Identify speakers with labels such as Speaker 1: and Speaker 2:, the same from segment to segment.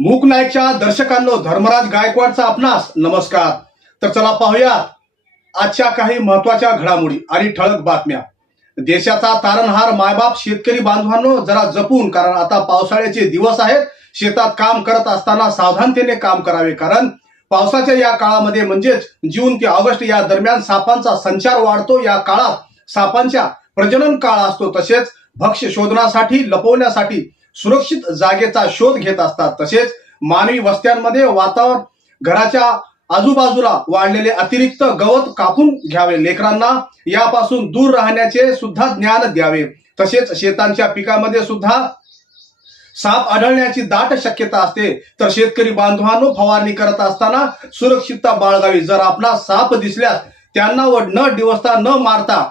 Speaker 1: मूक नाईकच्या दर्शकांनो धर्मराज गायकवाडचा आपणास नमस्कार. तर चला पाहूया आजच्या काही महत्त्वाच्या घडामोडी आणि ठळक बातम्या. देशाचा तारणहार मायबाप शेतकरी बांधवांनो जरा जपून कारण आता पावसाळ्याचे दिवस आहेत. शेतात काम करत असताना सावधानतेने काम करावे कारण पावसाच्या या काळामध्ये म्हणजेच जून ते ऑगस्ट या दरम्यान सापांचा संचार वाढतो. या काळात सापांच्या प्रजनन काळ असतो तसेच भक्ष्य शोधण्यासाठी लपवण्यासाठी सुरक्षित जागेचा शोध घेत असतात. तसेच मानवी वस्त्यांमध्ये वातावरण घराच्या आजूबाजूला वाढलेले अतिरिक्त गवत कापून घ्यावे. लेकरांना यापासून दूर राहण्याचे सुद्धा ज्ञान द्यावे. तसेच शेतांच्या पिकामध्ये सुद्धा साप आढळण्याची दाट शक्यता असते. तर शेतकरी बांधवांनो फवारणी करत असताना सुरक्षितता बाळगावी. जर आपला साप दिसल्यास त्यांना व न डिवसता न मारता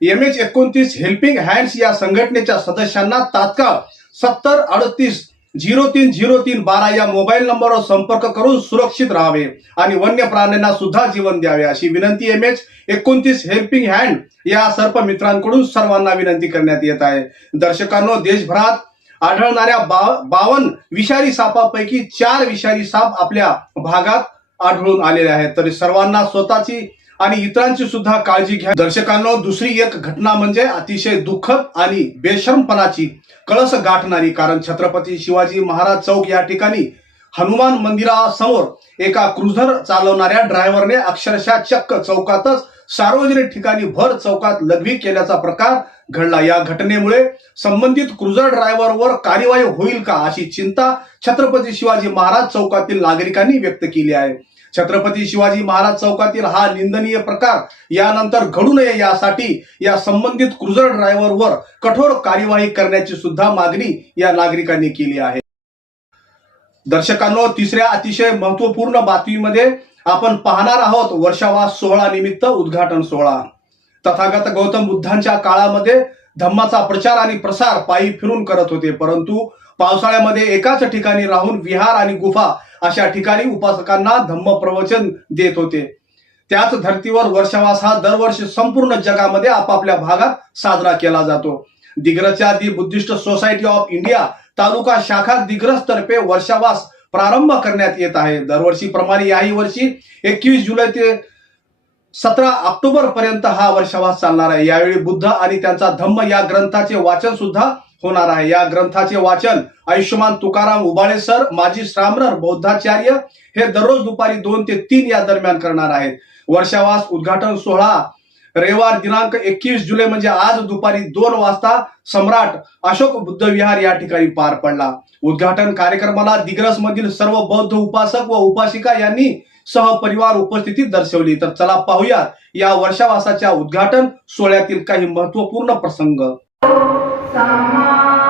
Speaker 1: एम एच एकोणतीस हेल्पिंग हँड्स या संघटनेच्या सदस्यांना तात्काळ सत्तर अडतीस झिरो तीन झिरो तीन बारा या मोबाईल नंबरवर संपर्क करून सुरक्षित राहावे आणि वन्य प्राण्यांना सुद्धा जीवन द्यावे अशी विनंती एम एच एकोणतीस हेल्पिंग हँड या सर्प मित्रांकडून सर्वांना विनंती करण्यात येत आहे. दर्शकांनो देशभरात आढळणाऱ्या बा- बावन्न विषारी सापापैकी चार विषारी साप आपल्या भागात आढळून आलेले आहेत. तरी सर्वांना स्वतःची आणि इतरांची सुद्धा काळजी घ्या. दर्शकांना दुसरी एक घटना म्हणजे अतिशय दुःखद आणि बेशरमपणाची कळस गाठणारी कारण छत्रपती शिवाजी महाराज चौक या ठिकाणी हनुमान मंदिरासमोर एका क्रुझर चालवणाऱ्या ड्रायव्हरने अक्षरशः चक्क चौकातच सार्वजनिक ठिकाणी भर चौकात लघवी केल्याचा प्रकार घडला. या घटनेमुळे संबंधित क्रुझर ड्रायव्हरवर कार्यवाही होईल का अशी चिंता छत्रपती शिवाजी महाराज चौकातील नागरिकांनी व्यक्त केली आहे. छत्रपती शिवाजी महाराज चौकातील हा निंदनीय प्रकार यानंतर घडू नये यासाठी या संबंधित क्रुझर ड्रायव्हरवर कठोर कार्यवाही करण्याची सुद्धा मागणी या नागरिकांनी केली आहे. दर्शकांनो तिसऱ्या अतिशय महत्त्वपूर्ण बातमीमध्ये आपण पाहणार आहोत वर्षावास सोहळा निमित्त उद्घाटन सोहळा. तथागत गौतम बुद्धांच्या काळामध्ये धम्माचा प्रचार आणि प्रसार पायी फिरून करत होते परंतु पावसाळ्यामध्ये एकाच ठिकाणी राहून विहार आणि गुफा अशा ठिकाणी उपासकांना धम्म प्रवचन देत होते. त्याच धर्तीवर वर्षावास हा दरवर्षी संपूर्ण जगामध्ये आपापल्या भागात साजरा केला जातो. दिग्रजच्या the Buddhist society of India तालुका शाखा दिग्रज तर्फे वर्षावास प्रारंभ करण्यात येत आहे. दरवर्षीप्रमाणे याही वर्षी एकवीस जुलै ते सतरा ऑक्टोबर पर्यंत हा वर्षावास चालणार आहे. यावेळी बुद्ध आणि त्यांचा धम्म या ग्रंथाचे वाचन सुद्धा होणार आहे. या ग्रंथाचे वाचन आयुष्यमान तुकाराम उबाळे सर माजी श्रामरर बौद्धाचार्य हे दररोज दुपारी दोन ते तीन या दरम्यान करणार आहेत. वर्षावास उद्घाटन सोहळा रविवार दिनांक एकवीस जुलै म्हणजे आज दुपारी दोन वाजता सम्राट अशोक बुद्ध विहार या ठिकाणी पार पडला. उद्घाटन कार्यक्रमाला दिग्रस मधील सर्व बौद्ध उपासक व उपासिका यांनी सहपरिवार उपस्थिती दर्शवली. तर चला पाहूया या वर्षावासाच्या उद्घाटन सोहळ्यातील काही महत्त्वपूर्ण प्रसंग.
Speaker 2: Sama.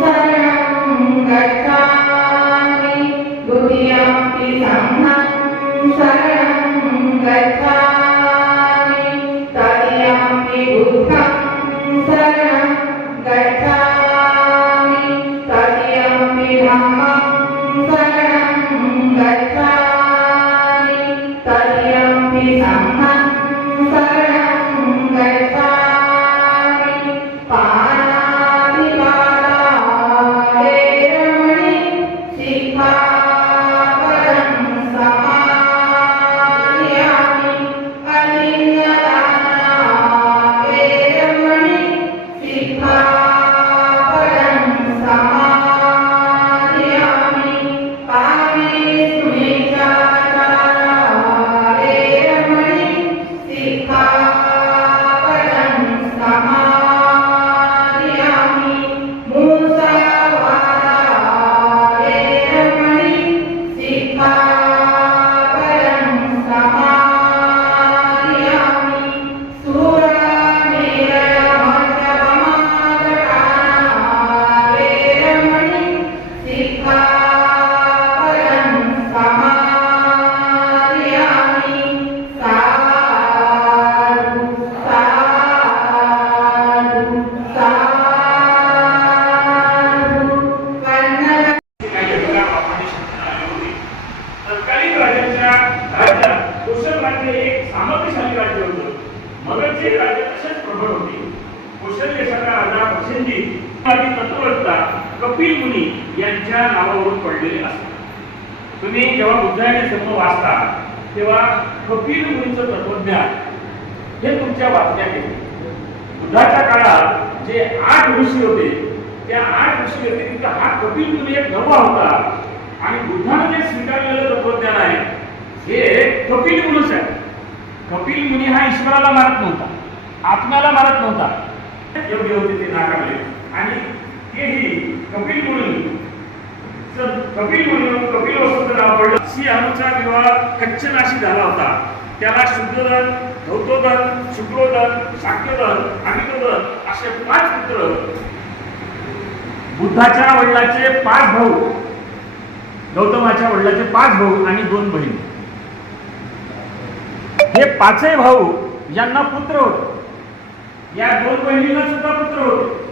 Speaker 2: शरणं
Speaker 3: गच्छ राज्य एक सामर्थ्यशाली राज्य होतं. मगधचे राज्य तसेच प्रबळ होते. कौशल्य देशाचा राजा प्रसेनजी आणि तत्ववेत्ता कपिल मुनी यांच्या नावावरून पडलेले असतात. तुम्ही जेव्हा बुद्धाचे धर्म वाचता तेव्हा कपिल मुनीचं तत्वज्ञान हे तुमच्या वाचण्यात येते. बुद्धाच्या काळात जे आठ ऋषी होते त्या आठ ऋषी व्यतिरिक्त हा कपिल मुनी एक नवा होता. आणि बुद्धाने जे स्वीकारलेलं तत्वज्ञान आहे हे कपिल मुनीच आहे. कपिल मुनी हा ईश्वराला मारत नव्हता. आत्म्याला मारत नव्हता. योग्य होते ते नाकारले. आणि तेही कपिल मुनी. कपिल मुनी कपिल वस्तूचं नाव पडलं सी अनुचा विवाह कच्छनाशी झाला होता. त्याला शुद्धोदन धौतोदन शुक्लोदन शाक्योदन अमितोदन असे पाच पुत्र. बुद्धाच्या वडिलाचे पाच भाऊ गौतमाच्या वडिलाचे पाच भाऊ आणि दोन बहीण. हे पाचही भाऊ यांना पुत्र होते. या दोन बहिणींना सुद्धा पुत्र होते.